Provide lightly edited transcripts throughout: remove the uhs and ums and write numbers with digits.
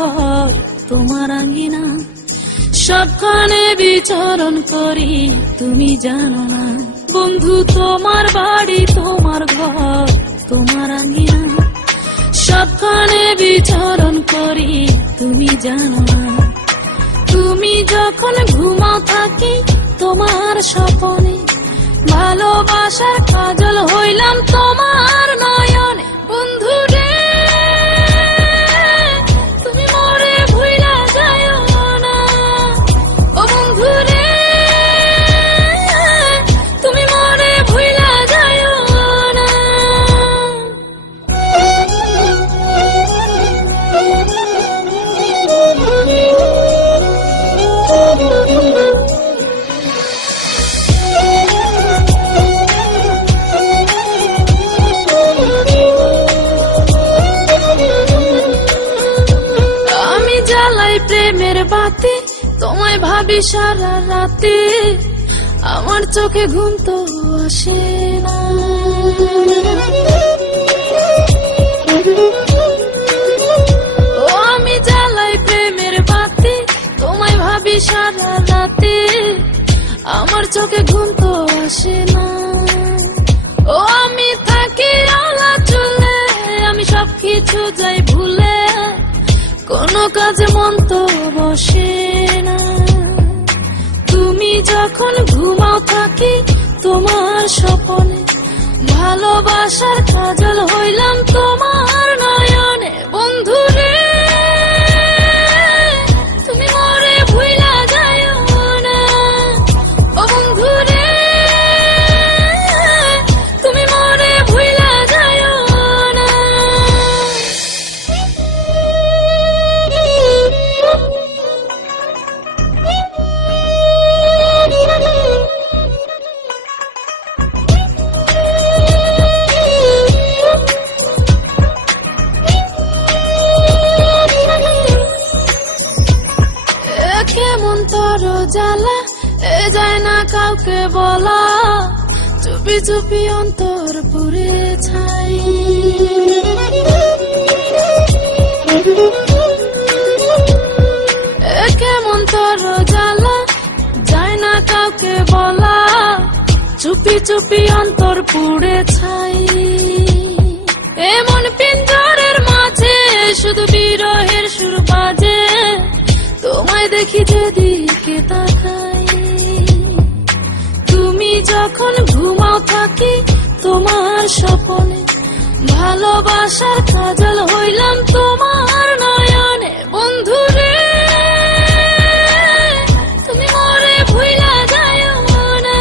ঘর তোমার আঙ্গিনা, সবখানে বিচরণ করি তুমি জানো না। বন্ধু তোমার বাড়ি তোমার ঘর তোমার আঙ্গিনা, সবখানে বিচরণ করি তুমি জানো না। তুমি যখন ঘুমাও থাকি তোমার স্বপনে, ভালোবাসার কাজল হইলাম তোমার নয়নে। বন্ধু রে তুমি মরে ভুইলা যায়ো না, ও বন্ধু রে তুমি মরে ভুইলা যায়ো না। আমি জ্বালাই প্রেমের বাতি, তোমায় ভাবি সারা রাতে, আমার চোখে ঘুম তো আসে না। ও আমি জ্বালাই প্রেমের বাতি, তোমায় ভাবি সারা রাতে, আমার চোখে ঘুম তো আসে না। ও আমি থাকি আলা চুলে, আমি সবকিছু যাই ভুলে, কোনো কাজে মন তো বসে না। তুমি যখন ঘুমাও থাকি তোমার স্বপনে, ভালোবাসার কাজল হইলাম তোমার নয়নে। বন্ধু রে তুমি মরে ভুইলা যায়ো না, ও বন্ধু রে তুমি মরে ভুইলা যায়ো না। কেমন তোর জ্বালা এ যায় না কাউকে বলা, চুপি চুপি অন্তর পুরে ছাই। কেমন তোর জ্বালা যায় না কাউকে বলা, চুপি চুপি অন্তর পুড়ে ছাই। এমন পিঞ্জরের মাঝে শুধু বিরহের সুর বাজে, তোমায় দেখি যেদিকে তাকাই। তুমি যখন ঘুমাও থাকি তোমার স্বপনে, ভালোবাসার কাজল হইলাম তোমার নয়নে। বন্ধু রে তুমি মরে ভুইলা যায়ো না,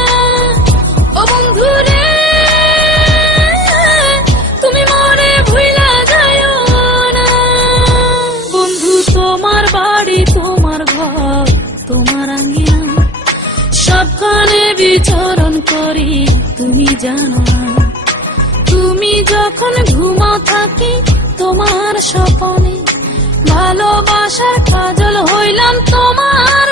ও বন্ধু রে তুমি মরে ভুইলা যায়ো না। বন্ধু তোমার বাড়ি তোমার ঘর তোমার আঙ্গিনা, সবখানে বিচরণ করি তুমি জানো না। তুমি যখন ঘুমাও থাকি তোমার স্বপনে, ভালোবাসার কাজল হইলাম তোমার